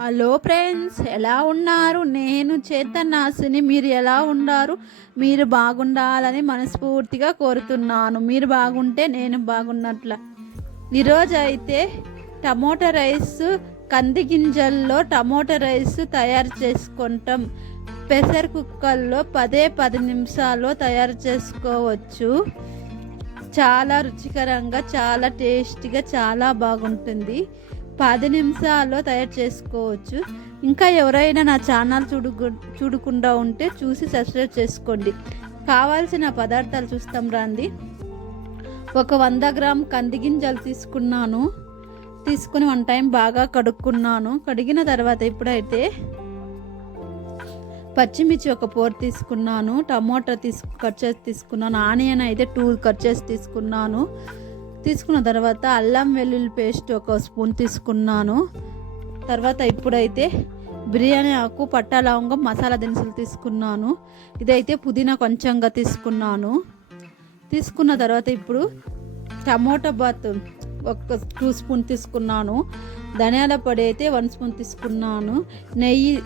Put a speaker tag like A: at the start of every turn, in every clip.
A: Hello friends ఎలా ఉన్నారు? నేను చేతనాసిని మీరు ఎలా ఉన్నారు మీరు బాగుండాలని మనస్ఫూర్తిగా కోరుతున్నాను. మీరు బాగుంటే నేను బాగున్నట్ల. ఈరోజు అయితే టమోటా రైస్ కంది గింజల్లో టమోటా రైస్ తయారు చేసుకుంటాం. ప్రెషర్ కుక్కర్లో పదే పది నిమిషాల్లో తయారు చేసుకోవచ్చు. చాలా రుచికరంగా చాలా టేస్టీగా చాలా బాగుంటుంది. పది నిమిషాల్లో తయారు చేసుకోవచ్చు. ఇంకా ఎవరైనా నా ఛానల్ చూడు చూడకుండా ఉంటే చూసి సబ్స్క్రైబ్ చేసుకోండి. కావాల్సిన పదార్థాలు చూస్తాం రండి. ఒక వంద గ్రామ్ కంది గింజలు తీసుకున్నాను. తీసుకుని వన్ టైం బాగా కడుక్కున్నాను. కడిగిన తర్వాత ఇప్పుడైతే పచ్చిమిర్చి ఒక పోర్ తీసుకున్నాను. టమోటా తీసుకు కట్ చేసి తీసుకున్నాను. ఆనియన్ అయితే టూ కట్ చేసి తీసుకున్నాను. తీసుకున్న తర్వాత అల్లం వెల్లుల్లి పేస్ట్ ఒక స్పూన్ తీసుకున్నాను. తర్వాత ఇప్పుడైతే బిర్యానీ ఆకు పట్టా లవంగం మసాలా దినుసులు తీసుకున్నాను. ఇదైతే పుదీనా కొంచెంగా తీసుకున్నాను. తీసుకున్న తర్వాత ఇప్పుడు టమోటా బాత్ ఒక టూ స్పూన్ తీసుకున్నాను. ధనియాల పొడి అయితే వన్ స్పూన్ తీసుకున్నాను. నెయ్యి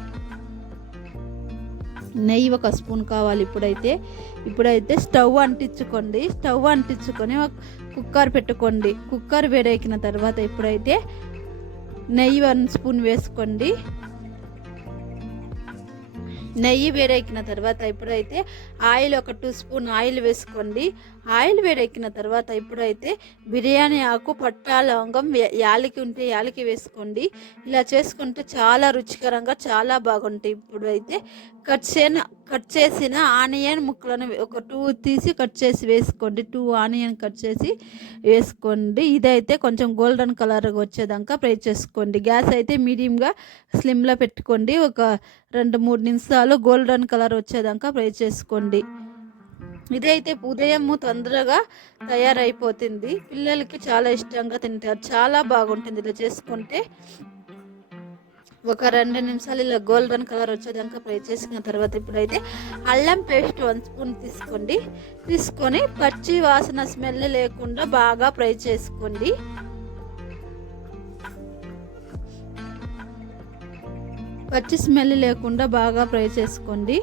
A: నెయ్యి ఒక స్పూన్ కావాలి ఇప్పుడైతే. ఇప్పుడైతే స్టవ్ అంటించుకోండి. స్టవ్ అంటించుకొని ఒక కుక్కర్ పెట్టుకోండి. కుక్కర్ వేడెక్కిన తర్వాత ఇప్పుడైతే నెయ్యి వన్ స్పూన్ వేసుకోండి. నెయ్యి వేడెక్కిన తర్వాత ఇప్పుడైతే ఆయిల్ ఒక టూ స్పూన్ ఆయిల్ వేసుకోండి. ఆయిల్ వేడెక్కిన తర్వాత ఇప్పుడైతే బిర్యానీ ఆకు పట్టా లవంగం యాలకి ఉంటే యాలకి వేసుకోండి. ఇలా చేసుకుంటే చాలా రుచికరంగా చాలా బాగుంటాయి. ఇప్పుడైతే కట్ చేసిన కట్ చేసిన ఆనియన్ ముక్కలను ఒక టూ తీసి కట్ చేసి వేసుకోండి. టూ ఆనియన్ కట్ చేసి వేసుకోండి. ఇదైతే కొంచెం గోల్డెన్ కలర్ వచ్చేదాకా ఫ్రై చేసుకోండి. గ్యాస్ అయితే మీడియంగా స్లిమ్లో పెట్టుకోండి. ఒక రెండు మూడు నిమిషాలు గోల్డెన్ కలర్ వచ్చేదాకా ఫ్రై చేసుకోండి. ఇదైతే ఉదయము తొందరగా తయారైపోతుంది. పిల్లలకి చాలా ఇష్టంగా తింటారు. చాలా బాగుంటుంది ఇలా చేసుకుంటే. ఒక రెండు నిమిషాలు ఇలా గోల్డెన్ కలర్ వచ్చేదాకా ఫ్రై చేసిన తర్వాత ఇప్పుడైతే అల్లం పేస్ట్ వన్ స్పూన్ తీసుకోండి. తీసుకొని పచ్చి వాసన స్మెల్ లేకుండా బాగా ఫ్రై చేసుకోండి. పచ్చి స్మెల్ లేకుండా బాగా ఫ్రై చేసుకోండి.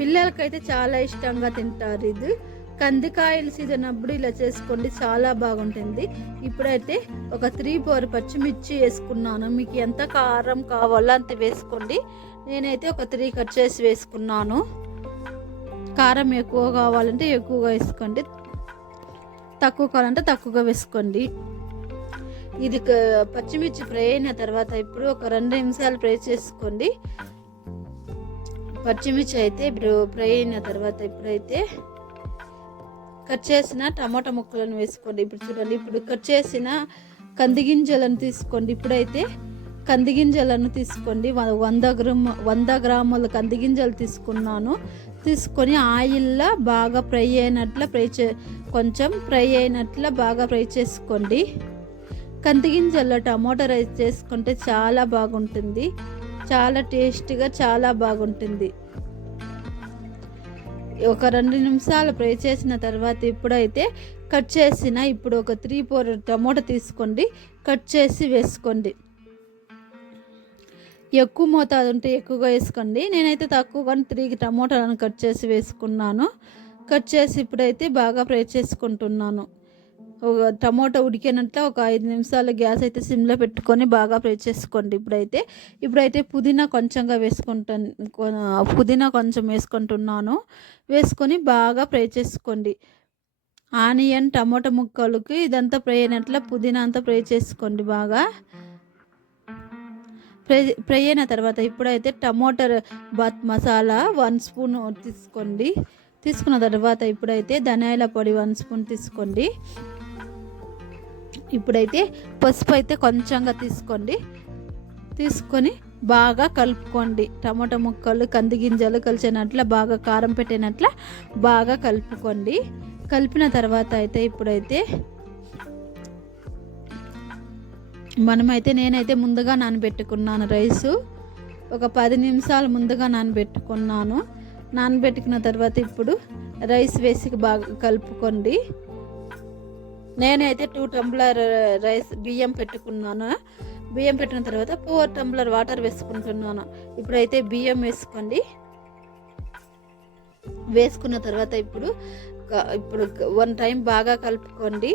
A: పిల్లలకైతే చాలా ఇష్టంగా తింటారు ఇది. కందికాయల సీజన్ అప్పుడు ఇలా చేసుకోండి చాలా బాగుంటుంది. ఇప్పుడైతే ఒక త్రీ ఫోర్ పచ్చిమిర్చి వేసుకున్నాను. మీకు ఎంత కారం కావాలో అంత వేసుకోండి. నేనైతే ఒక త్రీ కట్ చేసి వేసుకున్నాను. కారం ఎక్కువ కావాలంటే ఎక్కువగా వేసుకోండి. తక్కువ కావాలంటే తక్కువగా వేసుకోండి. ఇది పచ్చిమిర్చి ఫ్రై అయిన తర్వాత ఇప్పుడు ఒక రెండు నిమిషాలు ఫ్రై చేసుకోండి. పచ్చిమిర్చి అయితే ఇప్పుడు ఫ్రై అయిన తర్వాత ఇప్పుడైతే కట్ చేసిన టమాటా ముక్కలను వేసుకోండి. ఇప్పుడు చూడండి ఇప్పుడు కట్ చేసిన కందిగింజలను తీసుకోండి. ఇప్పుడైతే కందిగింజలను తీసుకోండి. వంద గ్రాము వంద గ్రాముల కందిగింజలు తీసుకున్నాను. తీసుకొని ఆయిల్లో బాగా ఫ్రై అయినట్లు ఫ్రై చే కొంచెం ఫ్రై అయినట్లు బాగా ఫ్రై చేసుకోండి. కందిగింజల్లో టమాటా రైస్ చేసుకుంటే చాలా బాగుంటుంది. చాలా టేస్టీగా చాలా బాగుంటుంది. ఒక రెండు నిమిషాలు ఫ్రై చేసిన తర్వాత ఇప్పుడైతే కట్ చేసిన ఇప్పుడు ఒక త్రీ ఫోర్ టమోటా తీసుకోండి. కట్ చేసి వేసుకోండి. ఎక్కువ మోతాదు ఉంటే ఎక్కువగా వేసుకోండి. నేనైతే తక్కువగానే త్రీ టమోటాలను కట్ చేసి వేసుకున్నాను. కట్ చేసి ఇప్పుడైతే బాగా ఫ్రై చేసుకుంటున్నాను. టమోటా ఉడికినట్ల ఒక ఐదు నిమిషాలు గ్యాస్ అయితే సిమ్లో పెట్టుకొని బాగా ఫ్రై చేసుకోండి ఇప్పుడైతే. ఇప్పుడైతే పుదీనా కొంచెంగా వేసుకుంటాను పుదీనా కొంచెం వేసుకుంటున్నాను. వేసుకొని బాగా ఫ్రై చేసుకోండి. ఆనియన్ టమోటా ముక్కలకి ఇదంతా ఫ్రై అయినట్ల పుదీనా అంతా ఫ్రై చేసుకోండి బాగా. ఫ్రై ఫ్రై అయిన తర్వాత ఇప్పుడైతే tomato bath masala one spoon తీసుకోండి. తీసుకున్న తర్వాత ఇప్పుడైతే ధనియాల పొడి వన్ స్పూన్ తీసుకోండి. ఇప్పుడైతే పసుపు అయితే కొంచెంగా తీసుకోండి. తీసుకొని బాగా కలుపుకోండి. టమాటా ముక్కలు కంది గింజలు కలిసినట్ల బాగా కారం పెట్టినట్ల బాగా కలుపుకోండి. కలిపిన తర్వాత అయితే ఇప్పుడైతే మనమైతే నేనైతే ముందుగా నానబెట్టుకున్నాను రైసు. ఒక పది నిమిషాలు ముందుగా నానబెట్టుకున్నాను. నానబెట్టుకున్న తర్వాత ఇప్పుడు రైస్ వేసి బాగా కలుపుకోండి. నేనైతే టూ టంబ్లర్ రైస్ బియ్యం పెట్టుకున్నాను. బియ్యం పెట్టిన తర్వాత ఫోర్ టంబ్లర్ వాటర్ వేసుకుంటున్నాను. ఇప్పుడైతే బియ్యం వేసుకోండి. వేసుకున్న తర్వాత ఇప్పుడు ఇప్పుడు వన్ టైం బాగా కలుపుకోండి.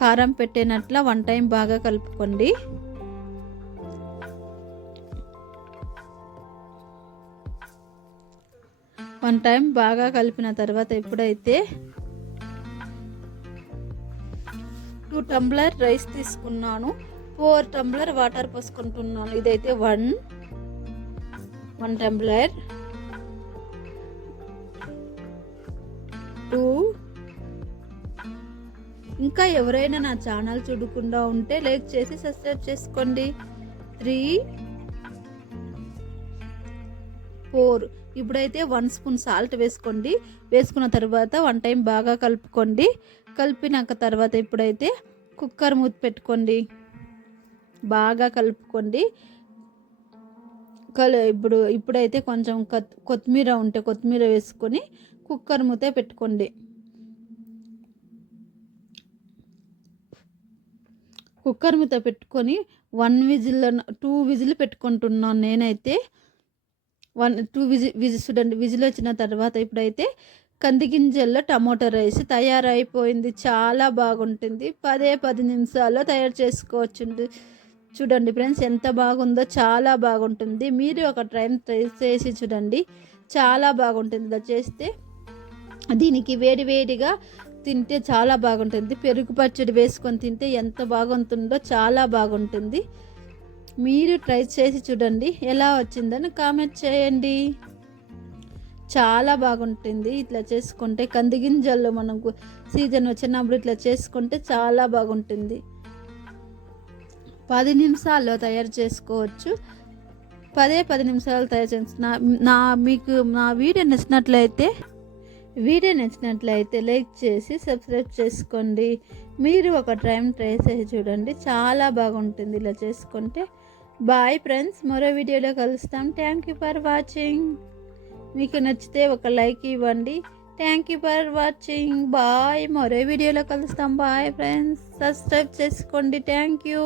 A: కారం పెట్టినట్ల వన్ టైం బాగా కలుపుకోండి. వన్ టైం బాగా కలిపిన తర్వాత ఎప్పుడైతే టూ టంబ్లర్ రైస్ తీసుకున్నాను. ఫోర్ టంబ్లర్ వాటర్ పోసుకుంటున్నాను. ఇదైతే వన్. One tumbler. టూ. ఇంకా ఎవరైనా నా ఛానల్ చూడకుండా ఉంటే లైక్ చేసి సబ్స్క్రైబ్ చేసుకోండి. త్రీ. ఫోర్. ఇప్పుడైతే వన్ స్పూన్ సాల్ట్ వేసుకోండి. వేసుకున్న తర్వాత వన్ టైం బాగా కలుపుకోండి. కలిపినాక తర్వాత ఇప్పుడైతే కుక్కర్ మూత పెట్టుకోండి. బాగా కలుపుకోండి. కలు ఇప్పుడు ఇప్పుడైతే కొంచెం కొత్ కొత్తిమీర ఉంటే కొత్తిమీర వేసుకొని కుక్కర్ మూత పెట్టుకోండి. కుక్కర్ మూత పెట్టుకొని వన్ విజిల్ టూ విజిల్ పెట్టుకుంటున్నాను నేనైతే. వన్ టూ విజి విజి చూడండి విజిల్ వచ్చిన తర్వాత ఇప్పుడైతే కంది గింజల్లో టమాటో రైస్ తయారైపోయింది. చాలా బాగుంటుంది. పదే పది నిమిషాల్లో తయారు చేసుకోవచ్చు చూడండి ఫ్రెండ్స్ ఎంత బాగుందో చాలా బాగుంటుంది. మీరు ఒక టైం ట్రై చేసి చూడండి. చాలా బాగుంటుంది. ఇలా చేస్తే దీనికి వేడి వేడిగా తింటే చాలా బాగుంటుంది. పెరుగు పచ్చడి వేసుకొని తింటే ఎంత బాగుంటుందో చాలా బాగుంటుంది. మీరు ట్రై చేసి చూడండి ఎలా వచ్చిందని కామెంట్ చేయండి. చాలా బాగుంటుంది ఇట్లా చేసుకుంటే కంది గింజల్లో మనకు సీజన్ వచ్చినప్పుడు ఇట్లా చేసుకుంటే చాలా బాగుంటుంది. పది నిమిషాల్లో తయారు చేసుకోవచ్చు. పదే పది నిమిషాలు తయారు చేసి నా నా మీకు నా వీడియో నచ్చినట్లయితే వీడియో నచ్చినట్లయితే లైక్ చేసి సబ్స్క్రైబ్ చేసుకోండి. మీరు ఒక టైం ట్రై చేసి చూడండి చాలా బాగుంటుంది ఇలా చేసుకుంటే. బాయ్ ఫ్రెండ్స్ మరో వీడియోలో కలుస్తాం. థ్యాంక్ యూ ఫర్ వాచింగ్ మీకు నచ్చితే ఒక లైక్ ఇవ్వండి. Thank you for watching bye మరో వీడియోలో కలుస్తాం. బాయ్ ఫ్రెండ్స్ సబ్స్క్రైబ్ చేసుకోండి. Thank you